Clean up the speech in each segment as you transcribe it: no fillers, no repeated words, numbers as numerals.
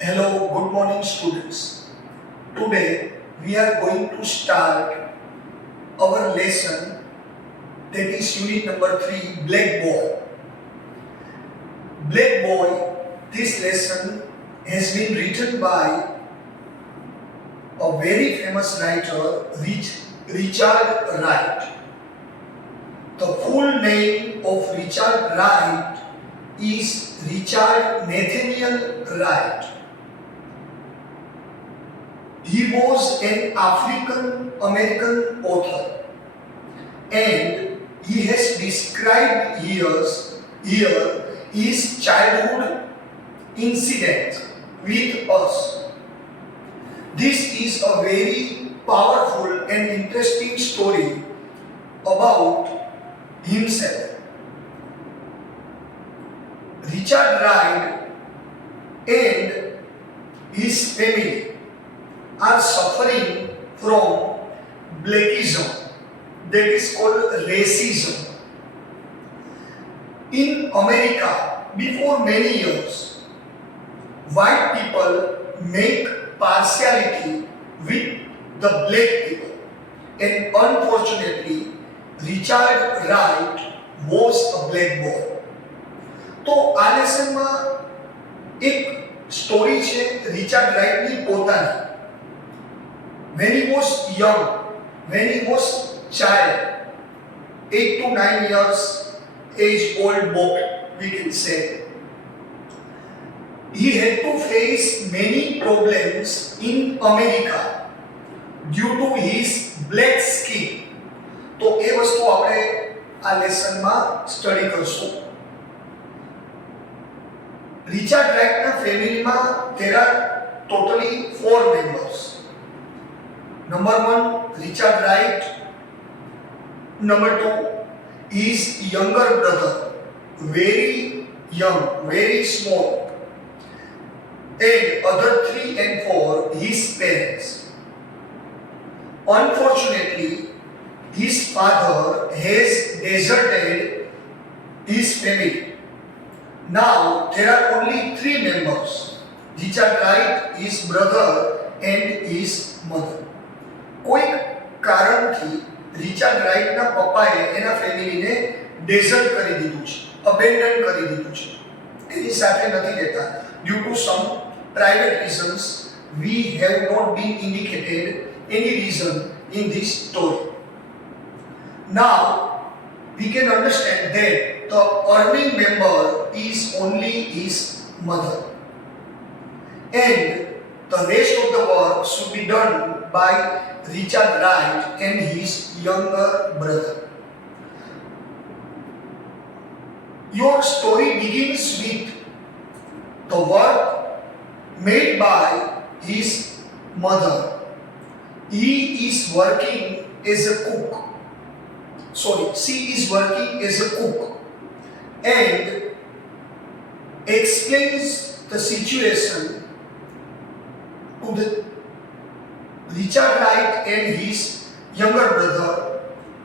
Hello, good morning, students. Today we are going to start our lesson, that is unit number 3, Black Boy. Black Boy, this lesson has been written by a very famous writer, Richard Wright. The full name of Richard Wright is Richard Nathaniel Wright. He was an African American author, and he has described here his childhood incident with us. This is a very powerful and interesting story about himself. Richard Wright and his family are suffering from blackism, that is called racism. In America, before many years, white people make partiality with the black people, and unfortunately, Richard Wright was a black boy. તો આ લેસનમાં એક સ્ટોરી છે રિચાર્ડ રાઇટની પોતાની. When he was young, when he was child, 8 to 9 years age old boy, we can say, he had to face many problems in America due to his black skin. તો એ વસ્તુ આપણે આ લેસનમાં સ્ટડી કરશું. રિચાર્ડ રાઇટના ફેમિલીમાં there are totally 4 members. Number 1, Richard Wright. Number 2, his younger brother, very young, very small. And other 3 and 4, his parents. Unfortunately, his father has deserted his family. Now there are only 3 members: Richard Wright, his brother, and his mother. કોઈક કારણથી રિચાર્ડ રાઇટના પપ્પાએ એના ફેમિલીને ડેઝર્ટ કરી દીધું છે, અબેન્ડન કરી દીધું છે, એની સાથે નથી રહેતા. Due to some private reasons, we have not been indicated any reason in this story. Now we can understand that the earning member is only his mother, and the rest of the work should be done by Richard Wright and his younger brother. Your story begins with the work made by his mother. He is working as a cook. She is working as a cook and explains the situation to the Richard Wright and his younger brother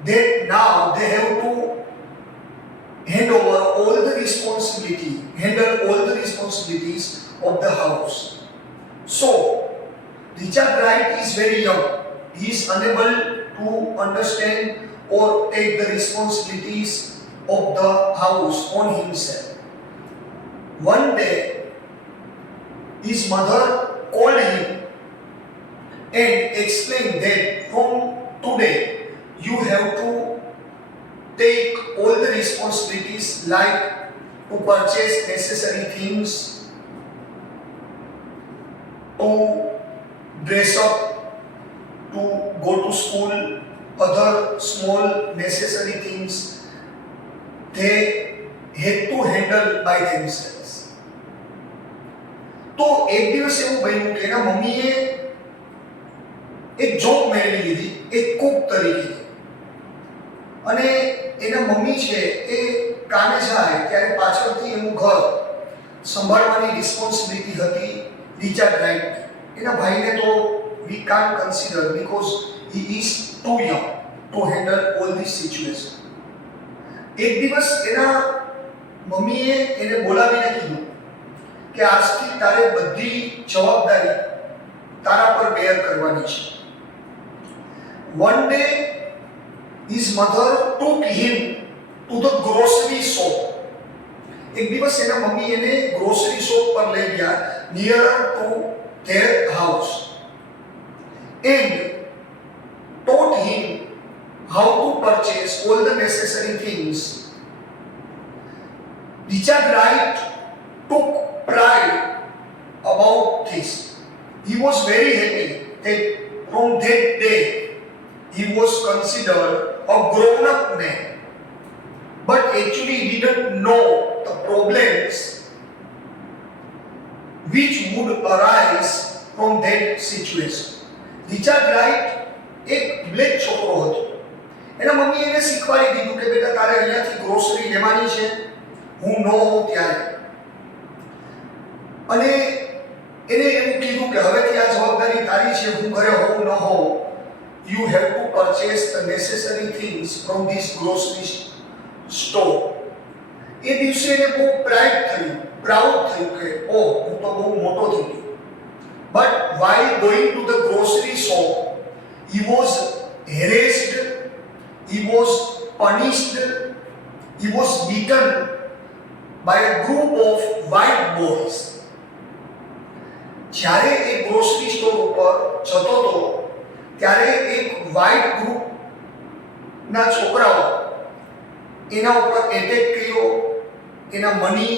that now they have to handle all the responsibilities of the house. So Richard Wright is very young. He is unable to understand or take the responsibilities of the house on himself. One day, his mother called him and explained that from today you have to take all the responsibilities, like to purchase necessary things, to dress up, to go to school, other small necessary things they had to handle by themselves. તો એક દિવસ એવું બન્યું કે એના મમ્મીએ એક જોબ મેળવી લીધી એક કુક તરીકે, અને એના મમ્મી છે એ કામે જાય ત્યારે પાછળથી એનું ઘર સંભાળવાની રિસ્પોન્સિબિલિટી હતી રિચાર્ડ રાઇટની. એના ભાઈને તો we can't consider because he is too young to handle all this situation. એક દિવસ એના મમ્મીએ એને બોલાવીને કીધું કે આજથી તારે બધી જવાબદારી તારા પર બેર કરવાની છે. One day his mother took him to the grocery shop. એક દિવસ એના મમ્મી એને ગ્રોસરી શોપ પર લઈ ગયા near to their house and taught him how to purchase all the necessary things. Richard Wright took pride about this. He was very happy that from that day he was considered a grown-up man, but actually he didn't know the problems which would arise from that situation. Richard Wright એક બ્લેક છોકરો હતો. એના મમ્મીએ એને શીખવાડી દીધું કે બેટા તારે અહીંયાથી ગ્રોસરી લેવાની છે, હું ન હોઉં ત્યારે. અને એને એવું કીધું કે હવેથી આ જવાબદારી તારી છે, હું ઘરે હોઉં ન હોઉં, you have to purchase the necessary things from this grocery store. એ દિવસે એને બહુ પ્રાઉડ થયું કે ઓહ હું તો બહુ મોટો થઈ ગયો. But while going to the grocery shop, he was harassed, he was punished, he was beaten by a group of white boys. જ્યારે એ ગ્રોસરી સ્ટોર ઉપર જતો હતો ત્યારે એક વ્હાઇટ ગ્રુપના છોકરાઓ એના ઉપર એટેક કર્યો, એના મની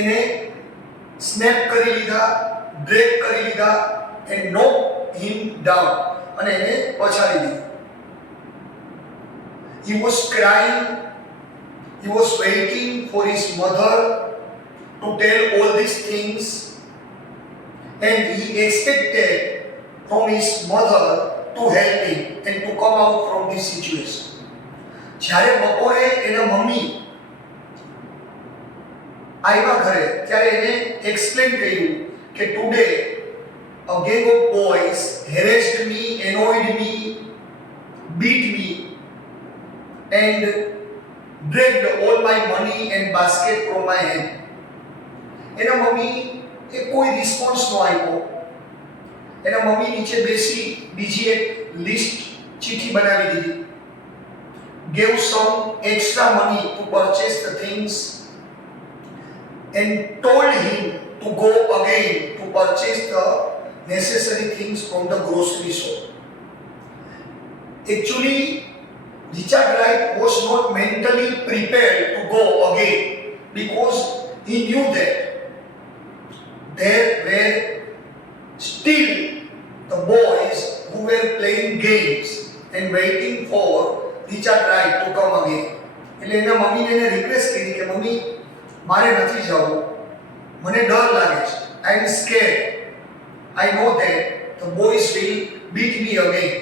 એને સ્નેપ કરી લીધા, બ્રેક કરી લીધા એન્ડ નોક હિમ ડાઉન અને એને પછાડી દીધું. He was crying, he was waiting for his mother to tell all these things and he expected from his mother to help him and to come out from this situation. જ્યારે બપોરે એના મમ્મી આવ્યા ઘરે ત્યારે એને એક્સપ્લેન કર્યું કે today a gang of boys harassed me, annoyed me, beat me and dragged all my money and basket from my hand. એના મમ્મી એ કોઈ રિસ્પોન્સ ન આપ્યો. એના મમ્મી નીચે બેસી બીજી એક લિસ્ટ ચીઠી બનાવી દીધી. gave some extra money to purchase the things and told him to go again to purchase the necessary things from the grocery shop. Actually, Richard Wright was not mentally prepared to go again because he knew that there were still the boys who were playing games and waiting for Richard Wright to come again. એટલે એના મમ્મીને એને રિક્વેસ્ટ કરી કે મમ્મી મારે નથી જવું, મને ડર લાગે છે, I am scared, I know that the boys will beat me again.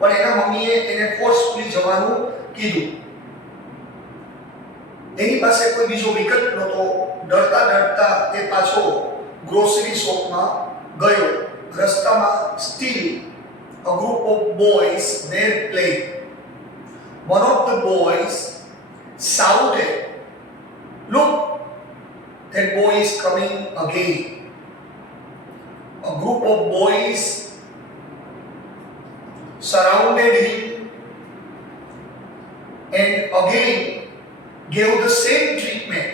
પણ એના મમ્મીએ એને ફોર્સફુલી જવાનું કીધું. એની પાસે કોઈ બીજો વિકલ્પ નહોતો. ડરતા ડરતા એ પાછો ગ્રોસરી શોપમાં ગયો. રસ્તામાં steel a group of boys were playing. One of the boys shouted, "Look, that boy is coming again." A group of boys surrounded him and again gave the same treatment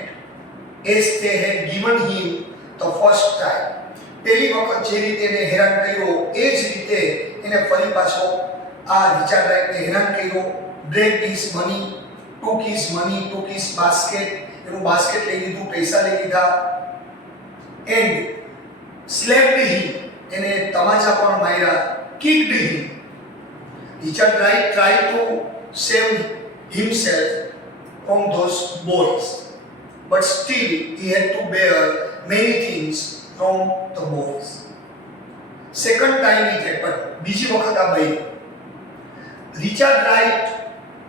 as they had given him the first time. પહેલી વખત જે રીતે એને હેરાન કર્યો એ જ રીતે એને ફરી પાછો આ રિચાર્ડ રાઇટને હેરાન કર્યો. dragged his money, took his money, took his basket, એનું બાસ્કેટ લઈ લીધું, પૈસા લઈ લીધા and slapped him, એને તમાચા પણ માર્યા, kicked him. Richard Wright tried to save himself from those boys, but still he had to bear many things from the boys. Second time it happened, બીજી વખત આ બન્યું. રિચાર્ડ રાઇટ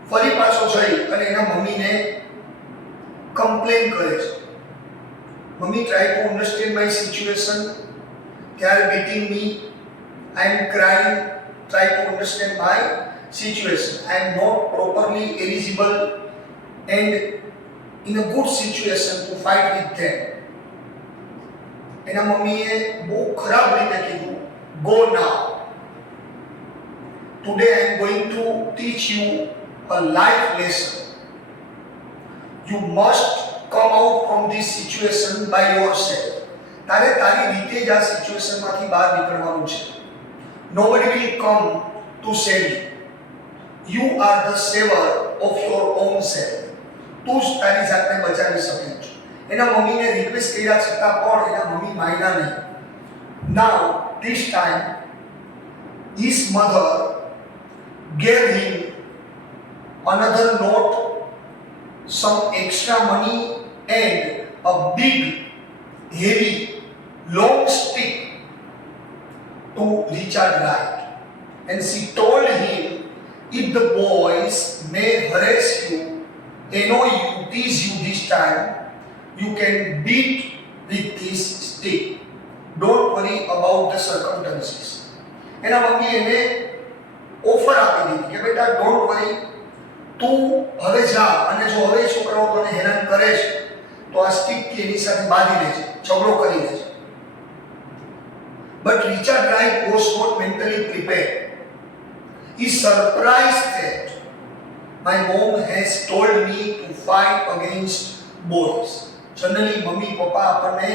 ફરી પાછો જઈ અને એના મમ્મીને કમ્પ્લેન કરે છે. Mummy try to understand my situation, they are beating me, I am crying, try to understand my situation, I am not properly eligible and in a good situation to fight with them. એના મમ્મીએ બહુ ખરાબ રીતે કીધું, ગો નાઉ. Today I am going to teach you a life lesson. You must come out from this situation by yourself. તારે તારી રીતે જ આ સિચ્યુએશનમાંથી બહાર નીકળવાનું છે. Nobody will come to save you. You are the saver of your own self. તું જ તારી જાતને બચાવી શકે છે. એના મમ્મીને રિક્વેસ્ટ કર્યા છતાં પણ એના મમ્મી માન્યા નહીં. Now this time his mother gave him another note, some extra money and a big, heavy, long stick to Richard Wright. And she told him, if the boys may harass you, annoy you, tease you this time, you can beat with this stick. Don't worry about the circumstances. એના મમ્મી એને ઓફર આપી દીધી કે બેટા don't worry, તું હવે જા અને જો હવે છોકરાઓ તને હેરાન કરે છે તો આ સ્ટિકથી એની સાથે બાંધી લેજે, ઝઘડો કરી લેજે. But Richard Wright was not mentally prepared. He surprised that my mom has told me to fight against boys. Generally, mummy papa આપણને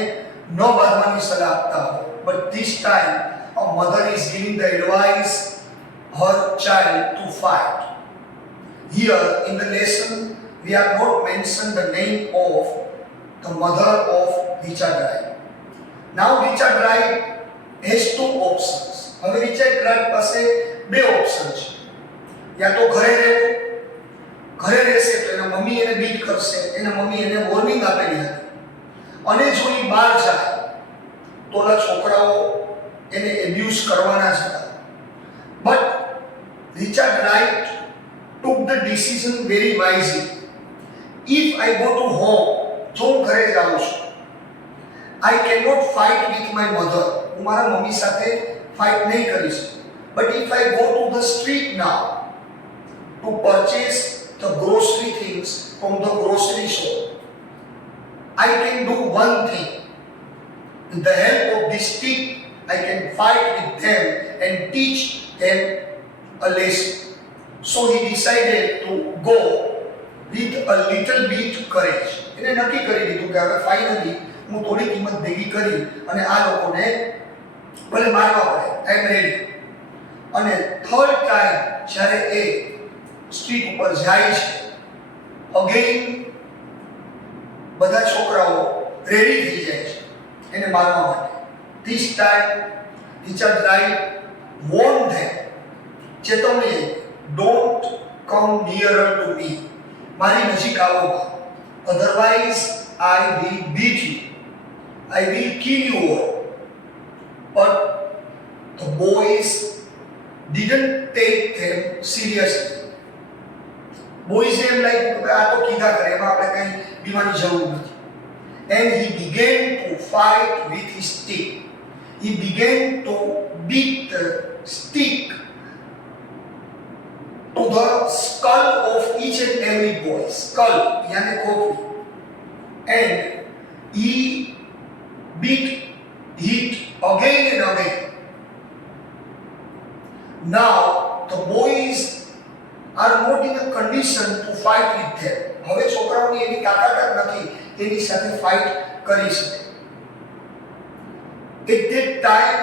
ન બાંધવાની સલાહ આપતા હોય. But this time, a mother is giving the advice her child to fight. Here in the lesson, we have not mentioned the name of the mother of Richard Wright. Now Richard Wright has two options. હવે Richard Wright પાસે બે ઓપ્શન છે. યા તો ઘરે રહેશે તો એના મમ્મી એને બીટ કરશે, એના મમ્મી એને વોર્નિંગ આપેલી હતી, અને જો એ બહાર જાય તો ઓલા છોકરાઓ એને એબ્યુઝ કરવાના જ હતા. But Richard Wright took the decision very wisely. If I go to home, જો હું ઘરે જાઉં છું, I cannot fight with my mother. હું મારા મમ્મી સાથે ફાઇટ નહીં કરી શકું. But if I go to the street now to purchase the grocery things from the grocery shop, I can do one thing. With the help of this stick, I can fight with them and teach them a lesson. So he decided to go with a little bit courage. એને નક્કી કરી દીધું કે હવે ફાઇનલી હું થોડી કિંમત ભેગી કરી અને આ લોકોને ભલે મારવા પડે, આઈ એમ રેડી. અને થર્ડ ટાઈમ જ્યારે એ સ્ટ્રીટ ઉપર જાય છે, અગેન બધા છોકરાઓ રેડી થઈ જાય છે એને મારવા માટે. This time Richard Wright warned them, ચેતવણી, ડોન્ટ કમ નિયરર ટુ મી, મારી નજીક આવો, otherwise I will bit you, I will kill you all. But the boys didn't take them seriously. Boys એમ લાગ્યું કે આ તો કીધા કરે, એમાં આપણે કંઈ બીવાની જરૂર નથી. And he began to fight with his stick. He began to beat the stick to the skull of each and every boy. Skull, यानी खोपड़ी. And he beat it again and again. Now the boys are not in a condition to fight with them. હવે છોકરાઓની એવી તાકાત જ નથી એની સાથે ફાઇટ કરી શકે. At that time,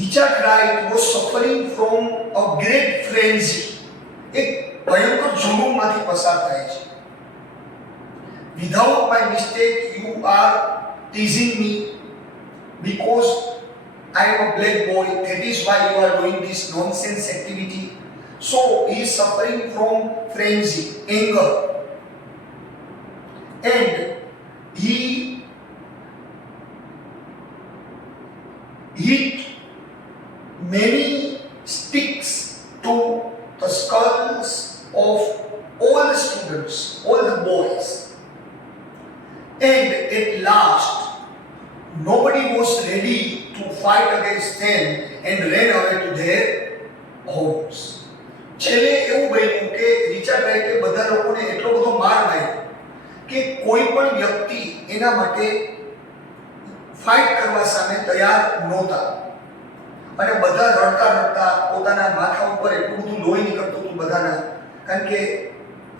Richard Wright was suffering from a great frenzy. એક ભયંકર જુનુનમાંથી પસાર થાય છે. Without my mistake, you are teasing me because I am a black boy. That is why you are doing this nonsense activity. So he is suffering from frenzy, anger, and he hit many sticks to the skulls of all the students, all the boys. And at last, nobody was ready to fight against them and ran away to their homes. છેલ્લે એવું બન્યું કે રિચાર્ડ રાઇટે બધા લોકોને એટલો બધો માર માર્યો કે કોઈ પણ વ્યક્તિ એના માટે ફાઇટ કરવા સામે તૈયાર નહોતા અને બધા રડતા રડતા પોતાના માથા ઉપર એટલું બધું લોહી નીકળતું હતું બધાના, કારણ કે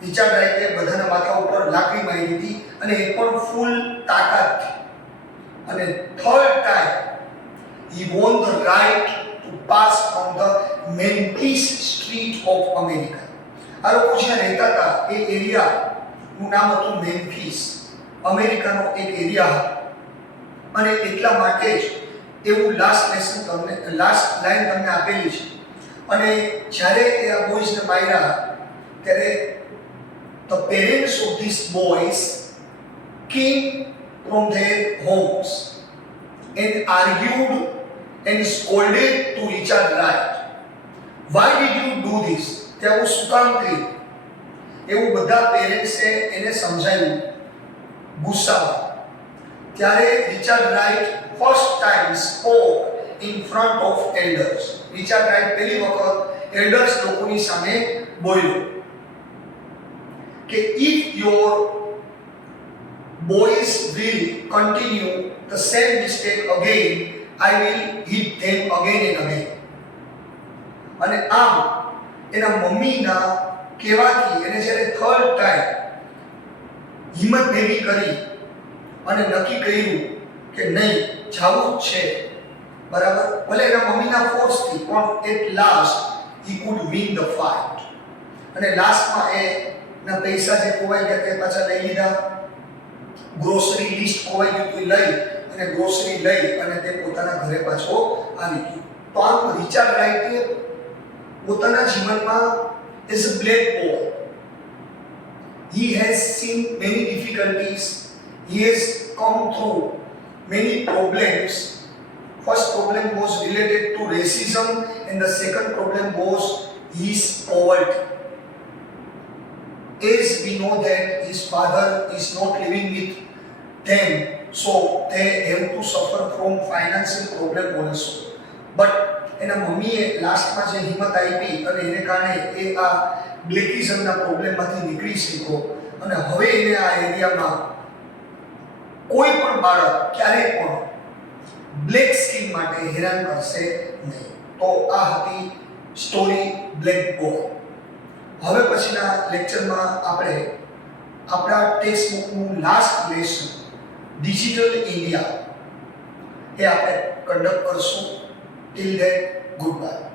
રિચાર્ડ રાઇટે બધાના માથા ઉપર લાકડી મારી દીધી અને એ પણ ફૂલ તાકાતથી. અને third time he won the right to pass on the Memphis street of America. આ લોકો જ્યાં રહેતા હતા એ એરિયાનું નામ હતું મેમ્ફિસ, અમેરિકાનો એક એરિયા હતો. અને એટલા માટે જ એવું લાસ્ટ લાઈન તમને આપેલી છે. અને જ્યારે એ આ બોયઝને માર્યા ત્યારે the parents of these boys came from their homes and argued and scolded to Richard Wright. Why did you do this? તે આવું શું કામ કર્યું? એવું બધા પેરેન્ટ્સે એને સમજાવ્યું ગુસ્સામાં. ત્યારે Richard Wright first time spoke in front of elders. Richard Wright પહેલી વખત એલ્ડર્સ લોકોની સામે બોલ્યો કે if your boys will continue the same mistake again, I will hit them again and again. અને આમ એના મમ્મીના કહેવાથી એને જ્યારે થર્ડ ટાઈમ હિંમત ભેગી કરી અને નક્કી કર્યું કે નહીં જાવું જ છે, બરાબર, ભલે એના મમ્મીના ફોર્સથી, પણ at last he could win the fight. અને લાસ્ટમાં એના પૈસા જે ખોવાઈ ગયા તે પાછા લઈ લીધા, ગ્રોસરી લિસ્ટ ખોવાઈ ગયું તો લઈ અને ગ્રોસરી લઈ અને તે પોતાના ઘરે પાછો આવી ગયો. તો આમ રિચાર્ડ રાઇટે પોતાના જીવનમાં as a black boy he has seen many difficulties, he has come through many problems. First problem was related to racism and the second problem was his poverty. As we know that his father is not living with them, so they have to suffer from financial problem also. But એના મમ્મીએ લાસ્ટમાં જે હિંમત આપી અને એને કારણે એ આ બ્લેકિઝમના પ્રોબ્લેમમાંથી નીકળી શક્યો અને હવે એને આ એરિયામાં કોઈ પણ બાળક ક્યારેય પણ બ્લેક સ્કિન માટે હેરાન કરશે નહીં. તો આ હતી સ્ટોરી બ્લેક બોય. હવે પછીના લેક્ચરમાં આપણે આપણા ટેક્સ્ટ બુકનું લાસ્ટ લેસન ડિજિટલ ઇન્ડિયા એ આપણે કન્ડક્ટ કરશું. Till then, good by.